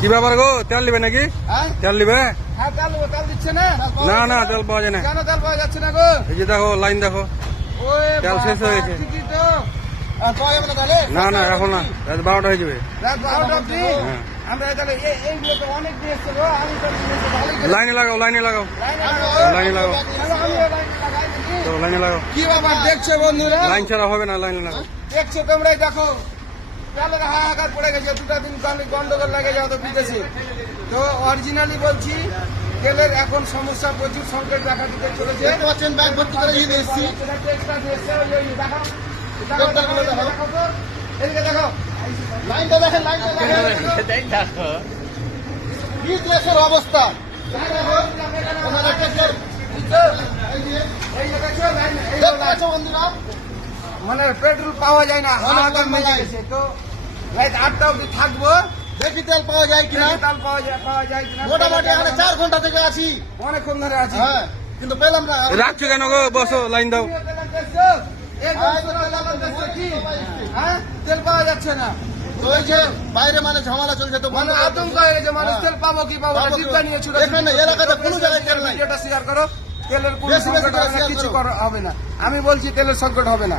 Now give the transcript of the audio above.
কি ব্যাপার গো, তেল নিবে নাকি? তেল নিবে? হ্যাঁ তেল দিচ্ছে না। না না, তেল পাওয়া যায় না। কেন তেল পাওয়া যাচ্ছে না গো? এই যে দেখো, লাইন দেখো, তেল শেষ হয়ে গেছে। ঠিকই তো। পাওয়া যাবে না তাহলে? না না, এখন না, রাত 12টা হয়ে যাবে। রাত 12টা অবধি? হ্যাঁ। আমরা তাহলে এইগুলো তো অনেক দিয়ে এসছে গো। আমি তো লাইনে লাগাও, লাইনে লাগাও, লাইনে লাগাও, তো লাইনে লাগাও। কি ব্যাপার দেখছো বন্ধুরা? লাইন ছাড়া হবে না, লাইনে লাগাও। দেখছো তোমরাই দেখো, তেলের হাহাকার পড়ে গেছে। দুটা দিন গন্ডগোল লাগে যাও তো বিদেশে। তো অরিজিনালি বলছি, তেলের এখন সমস্যা, প্রচুর সংকট দেখা দিতে চলেছে। দেখতে পাচ্ছেন ব্যাগ ভর্তি করে নিয়ে এসেছি। এদিকে দেখো, লাইনটা দেখেন, লাইনটা দেখেন। কি দেশের অবস্থা ওনারা ট্রাক্টর দেখতে পাচ্ছ বন্ধুরা, মানে পেট্রোল পাওয়া যায় না, অনেক হাহাকার দাম মেজে বাড়ায়। গেছে। তো রাত 8টা অবধি থাকবো, দেখি তেল পাওয়া যায় কিনা। তেল পাওয়া যায় কিনা। মোটামুটি এখানে 4 ঘন্টা থেকে আছি। অনেকক্ষণ ধরে আছি। হ্যাঁ, কিন্তু পেলাম না। রাখছো কেন গো? বসো, লাইন দাও। তেল পাওয়া যাচ্ছে না, তো ওই যে বাইরে মানে ঝামেলা চলছে, তো মানে আতঙ্ক হয়ে গেছে মানুষ। তেল পাবো কি পাবো না, পাবো কি? চিন্তা নিয়ে ছুটে এখানে এলাকাতে কোনো জায়গায় তেল নাই। ভিডিওটা শেয়ার করো। তেলের কোনো বেশি বেশি সংকট করে হবে না, শেয়ার কিছু করো। হবে না। আমি বলছি তেলের সংকট হবে না।